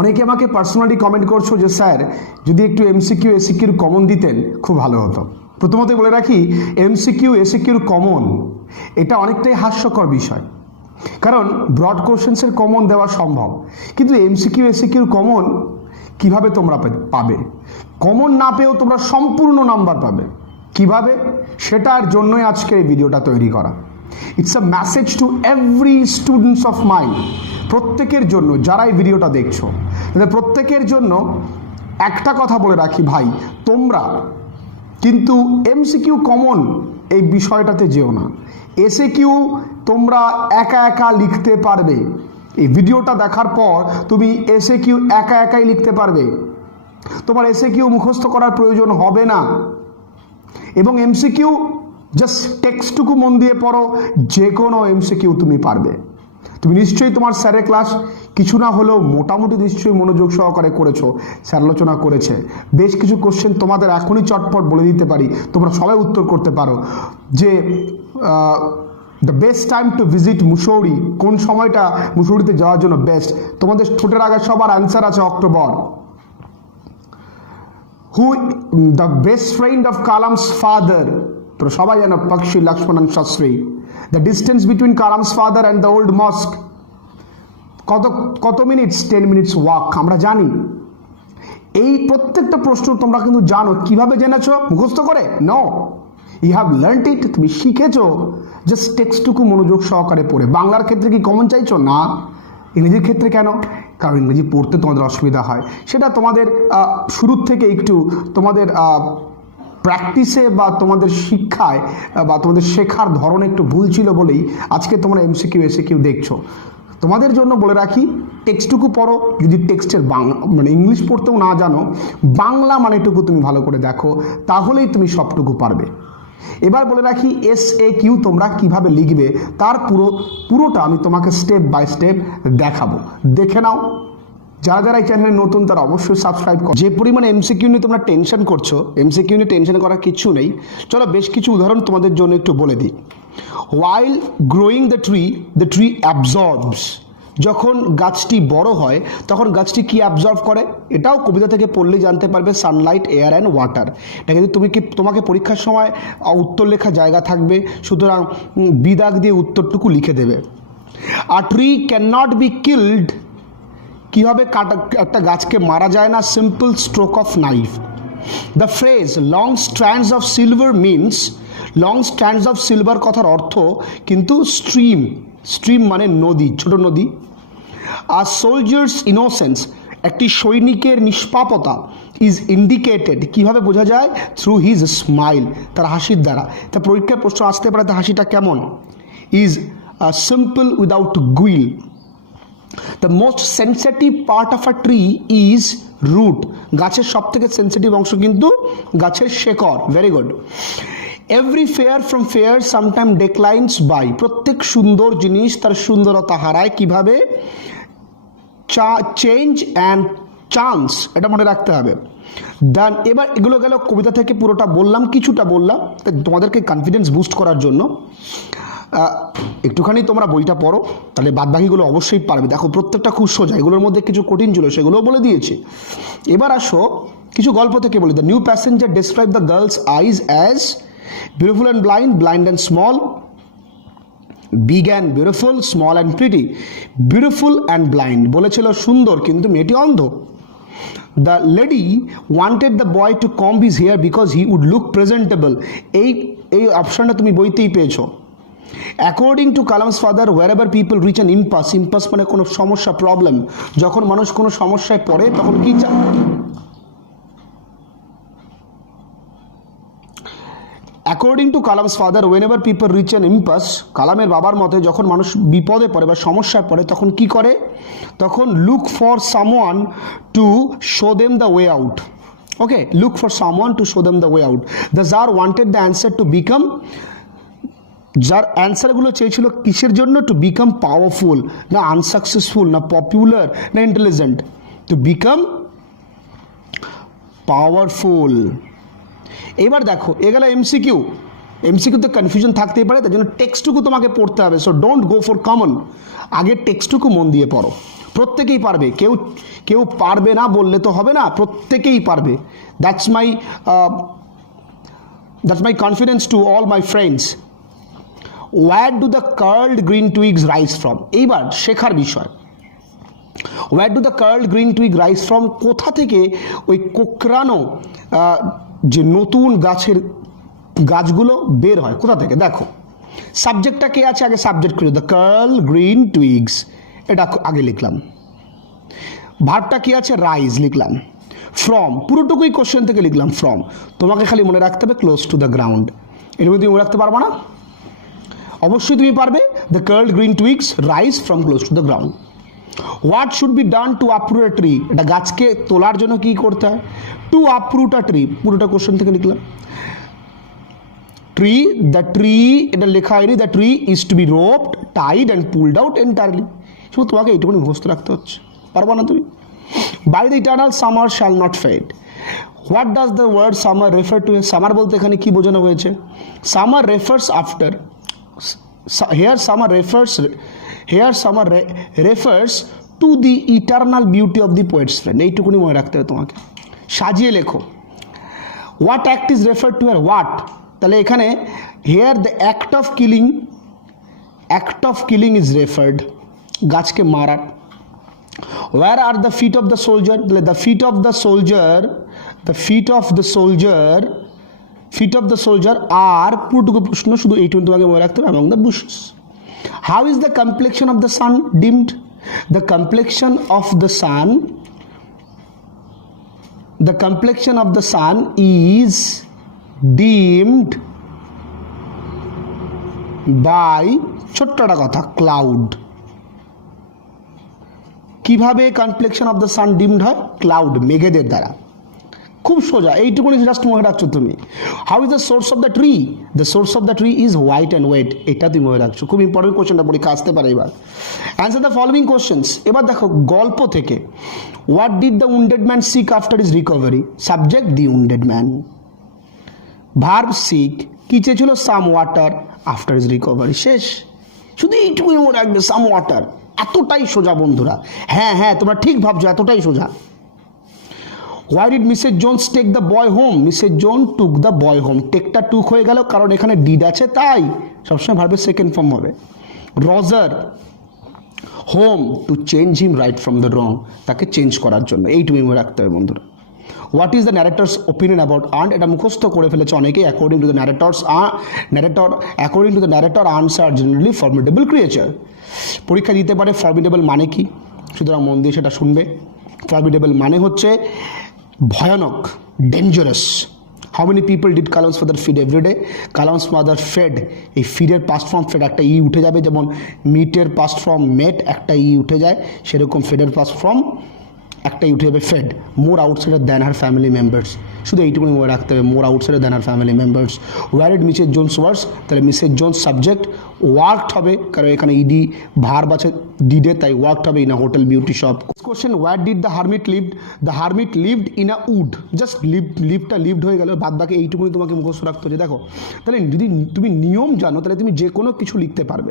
অনেকে আমাকে personally comment করছো যে স্যার যদি একটু এমসিকিউ এসিকিউর কমন দিতেন খুব ভালো হতো। প্রথমত বলে রাখি, এমসিকিউ এসিকিউর কমন এটা অনেকটাই হাস্যকর বিষয়, কারণ ব্রড কোশ্চেন্সের কমন দেওয়া সম্ভব, কিন্তু এমসিকিউ এসিকিউর কমন কিভাবে তোমরা পাবে? কমন না পেয়েও তোমরা সম্পূর্ণ নাম্বার পাবে কিভাবে, সেটার জন্যই আজকের এই ভিডিওটা তৈরি করা। It's a message to every students of mind, প্রত্যেকের জন্য যারা এই ভিডিওটা দেখছো তাদের প্রত্যেকের জন্য একটা কথা বলে রাখি ভাই, তোমরা কিন্তু এমসিকিউ কমন এই বিষয়টাতে যেও না। এসএকিউ তোমরা একা একা লিখতে পারবে। এই ভিডিওটা দেখার পর তুমি এসএকিউ একা একাই লিখতে পারবে, তোমার এসএকিউ মুখস্থ করার প্রয়োজন হবে না। এবং এমসিকিউ জাস্ট টেক্সটটুকু মন দিয়ে পড়ো, যে কোনো এমসিকিউ তুমি পারবে। তুমি নিশ্চয়ই তোমার স্যারের ক্লাস কিছু না হলেও মোটামুটি নিশ্চয়ই মনোযোগ সহকারে করেছো, স্যার আলোচনা করেছে। বেশ কিছু কোশ্চেন তোমাদের এখনই চটপট বলে দিতে পারি, তোমরা সবাই উত্তর করতে পারো যে the best time to visit Mussoorie, কোন সময়টা মুসৌরিতে যাওয়ার জন্য বেস্ট। তোমাদের ঠোঁটের আগে সবার অ্যান্সার আছে October. Who the best friend of Kalam's father, তো সবাই জানো পক্ষী Lakshmanan Shastri. The distance between Kalam's father and the old মস্ক, কত মিনিটস? 10 মিনিটস ওয়াক, আমরা জানি। এই প্রত্যেকটা প্রশ্ন তোমরা কিন্তু জানো। কিভাবে জেনেছো? মুখস্থ করে? নো, ইউ হ্যাভ লার্নড ইট, তুমি শিখেছো জাস্ট টেক্সটটুকু মনোযোগ সহকারে পড়ে। বাংলার ক্ষেত্রে কি কমন চাইছো? না। ইংরেজির ক্ষেত্রে কেন? কারণ ইংরেজি পড়তে তোমাদের অসুবিধা হয়। সেটা তোমাদের শুরুর থেকে একটু তোমাদের প্র্যাকটিসে বা তোমাদের শিক্ষায় বা তোমাদের শেখার ধরনে একটু ভুল ছিল বলেই আজকে তোমরা এমসিকিউ এসিকিউ দেখছো। তোমাদের জন্য বলে রাখি, টেক্সটটুকু পড়ো। যদি টেক্সটের মানে ইংলিশ পড়তেও না জানো, বাংলা মানেটুকু তুমি ভালো করে দেখো, তাহলেই তুমি সবটুকু পারবে। এবার বলে রাখি, এসএকিউ তোমরা কিভাবে লিখবে তার পুরোটা আমি তোমাকে স্টেপ বাই স্টেপ দেখাবো, দেখে নাও। যারা যারা এই চ্যানেলে নতুন তারা অবশ্যই সাবস্ক্রাইব করো। যে পরিমাণে এমসিকিউ নিয়ে তোমরা টেনশন করছো, এমসিকিউ নিয়ে টেনশন করার কিছু নেই। চলো বেশ কিছু উদাহরণ তোমাদের জন্য একটু বলে দিই। হোয়াইল গ্রোয়িং দ্য ট্রি অ্যাবজর্বস, যখন গাছটি বড় হয় তখন গাছটি কি অ্যাবজর্ব করে? এটাও কবিতা থেকে পড়লেই জানতে পারবে, সানলাইট, এয়ার অ্যান্ড ওয়াটার। এটা কিন্তু তোমাকে পরীক্ষার সময় উত্তর লেখা জায়গা থাকবে, সুতরাং বিদাগ দিয়ে উত্তরটুকু লিখে দেবে। A tree can not be killed, কীভাবে একটা গাছকে মারা যায় না? Simple stroke of knife. The phrase long strands of silver means, long strands of silver কথার অর্থ কিন্তু স্ট্রিম মানে নদী, ছোট নদী। আর সোলজার্স ইনোসেন্স, একটি সৈনিকের নিষ্পাপতা ইজ ইন্ডিকেটেড, কীভাবে বোঝা যায়? থ্রু হিজ স্মাইল, তার হাসির দ্বারা। তা পরীক্ষার প্রশ্ন আসতে পারে, তার হাসিটা কেমন? Is simple without guile. The most sensitive part of a tree is root, গাছের সব থেকে সেন্সিটিভ অংশ কিন্তু গাছের শেকড়। Very good. Every fair from fair sometime declines by, প্রত্যেক সুন্দর জিনিস তার সুন্দরতা হারায় কিভাবে? চেঞ্জ অ্যান্ড চান্স, এটা মনে রাখতে হবে। দেন এবার এগুলো গেল কবিতা থেকে, পুরোটা বললাম, কিছুটা বললাম তোমাদেরকে কনফিডেন্স বুস্ট করার জন্য। একটুখানি তোমরা বইটা পড়ো, তাহলে বাদবাকিগুলো অবশ্যই পারবে। দেখো প্রত্যেকটা খুব সোজা, এগুলোর মধ্যে কিছু কঠিন ছিল সেগুলোও বলে দিয়েছি। এবার আসো কিছু গল্প থেকে বলি। The new passenger describe the girl's eyes as beautiful and blind, blind and small, big and beautiful, small and pretty. Beautiful and blind বলেছিল সুন্দর, কিন্তু মেয়েটি অন্ধ। The lady wanted the boy to comb his hair because he would look presentable, এই অপশানটা তুমি বইতেই পেয়েছো। According to Kalam's father, wherever people reach an impasse, impasse মানে কোনো সমস্যা, প্রবলেম। যখন মানুষ কোনো সমস্যায় পড়ে তখন কি according to Kalam's father, whenever people reach an impasse, কালামের বাবার মতে যখন মানুষ বিপদে পড়ে বা সমস্যায় পড়ে তখন কি করে? তখন look for someone to show them the way out. Okay, look for someone to show them the way out. The czar wanted the answer to become, যার অ্যান্সারগুলো চেয়েছিল কিসের জন্য? টু বিকাম পাওয়ারফুল, না আনসাকসেসফুল, না পপুলার, না intelligent. To become powerful. এবার দেখো এগুলো এমসিকিউ, এমসিকিউতে কনফিউশন থাকতেই পারে, তার জন্য টেক্সটটুকু তোমাকে পড়তে হবে। So don't go for common, আগে টেক্সটটুকু মন দিয়ে পড়ো। প্রত্যেকেই পারবে, কেউ কেউ পারবে না বললে তো হবে না, প্রত্যেকেই পারবে। That's my confidence to all my friends. Where do the curled green twigs rise from? এইবার শেখার বিষয়, where do the curled green twig rise from? কোথা থেকে ওই কোকড়ানো যে নতুন গাছগুলো বের হয়, কোথা থেকে? দেখো সাবজেক্টটা কে আছে, আগে সাবজেক্ট খুঁজে, দ্য কার্ল গ্রিন টুইগস, এটা আগে লিখলাম। ভার্বটা কি আছে, রাইজ লিখলাম। ফ্রম পুরোটুকুই কোশ্চেন থেকে লিখলাম ফ্রম। তোমাকে খালি মনে রাখতে হবে ক্লোজ টু দ্য গ্রাউন্ড। এর মধ্যে মনে রাখতে পারবো না? অবশ্যই তুমি পারবে। The curled green twigs rise from close to the ground. What should be done to uproot a tree? এটা গাছকে তোলার জন্য কি করতে হয়? টু আপরুট আ ট্রি, পুরোটা কোশ্চেন থেকে লিখলাম। ট্রি, দ্য ট্রি, এটা লেখা হয়নি, the tree is to be roped, tied and pulled out entirely. শুধু তোমাকে এইটুকুনি মুখস্থ রাখতে হচ্ছে, পারবো না তুমি। By the eternal summer shall not fade. What does the word summer refer to? Summer বলতে এখানে কি বোঝানো হয়েছে? Summer refers after, here summer refers to the eternal beauty of the poet's friend। এইটুকুনি মনে রাখতে হবে তোমাকে। সাজিয়ে লেখো। what act is referred to here? what, তাহলে এখানে here the act of killing is referred, গাছকে মারার। where are the feet of the soldier? তাহলে the feet of the soldier are, পুরোটুকু প্রশ্ন, শুধু এইটুকু তোমাকে মনে রাখতে হবে, among the bushes। how is the complexion of the sun dimmed? the complexion of the sun is dimmed by, ছোট্টটা কথা, cloud। কিভাবে complexion of the sun dimmed হয়? ক্লাউড, মেঘেদের দ্বারা। খুব সোজা, এইটুকুনি জাস্ট মনে রাখছো তুমি। How is the source of the tree? The source of the tree is white and wet, এটা তুমি মনে রাখছো। খুব ইম্পর্টেন্ট কোশ্চেনটা পরীক্ষা আসতে পারে। এবার অ্যান্সার দ্য ফলোইং কোশ্চেন্স। এবার দেখো গল্প থেকে, what did the wounded man seek after his recovery? Subject the wounded man. Verb seek, কি চেয়েছিল? Some water after his recovery. শেষ, শুধু এইটুকুই মনে রাখবে, সাম ওয়াটার। এতটাই সোজা বন্ধুরা, হ্যাঁ হ্যাঁ তোমরা ঠিক ভাবছো, এতটাই সোজা। Why did Mrs. Jones take the boy home? Mrs. Jones took the boy home. টেকটা টুক হয়ে গেল কারণ এখানে ডিড আছে, তাই সবসময় ভার্বের সেকেন্ড ফর্ম হবে। Roger home, to change him right from the wrong, তাকে চেঞ্জ করার জন্য। এইটুকু মনে রাখতে হবে বন্ধুরা। What is the narrator's opinion about art? এটা মুখস্থ করে ফেলেছে অনেকেই। According to the narrator arts are generally formidable creature. পরীক্ষা দিতে পারে ফর্মিডেবল মানে কি, সুতরাং মন দিয়ে সেটা শুনবে। ফর্মিডেবল মানে হচ্ছে ভয়ানক, dangerous. How many people did Kalam's father feed everyday? Kalam's mother fed, এই ফিডের পাস্ট ফর্ম ফেড, একটা ই উঠে যাবে, যেমন মিটের পাস্ট ফর্ম মেট, একটা ই উঠে যায়, সেরকম ফেডের পাস্ট ফর্ম একটাই উঠে যাবে, fade. More outsider than her family members, শুধু এইটুকুনি মনে রাখতে হবে, more outsider than her family members. Where did Mrs Jones works? তাহলে মিসেস জোনস সাবজেক্ট, ওয়ার্কড হবে কারণ এখানে ইডি ভার্ব আছে ডিডে, তাই ওয়ার্কড হবে in a hotel beauty shop. Question, where did the hermit lived? The hermit lived in a wood. Just লিভটা lived হয়ে গেল, বাদ বাকি এইটুকুনি তোমাকে মুখস্থ রাখতে হচ্ছে। দেখো তাহলে যদি তুমি নিয়ম জানো তাহলে তুমি যে কোনো কিছু লিখতে পারবে।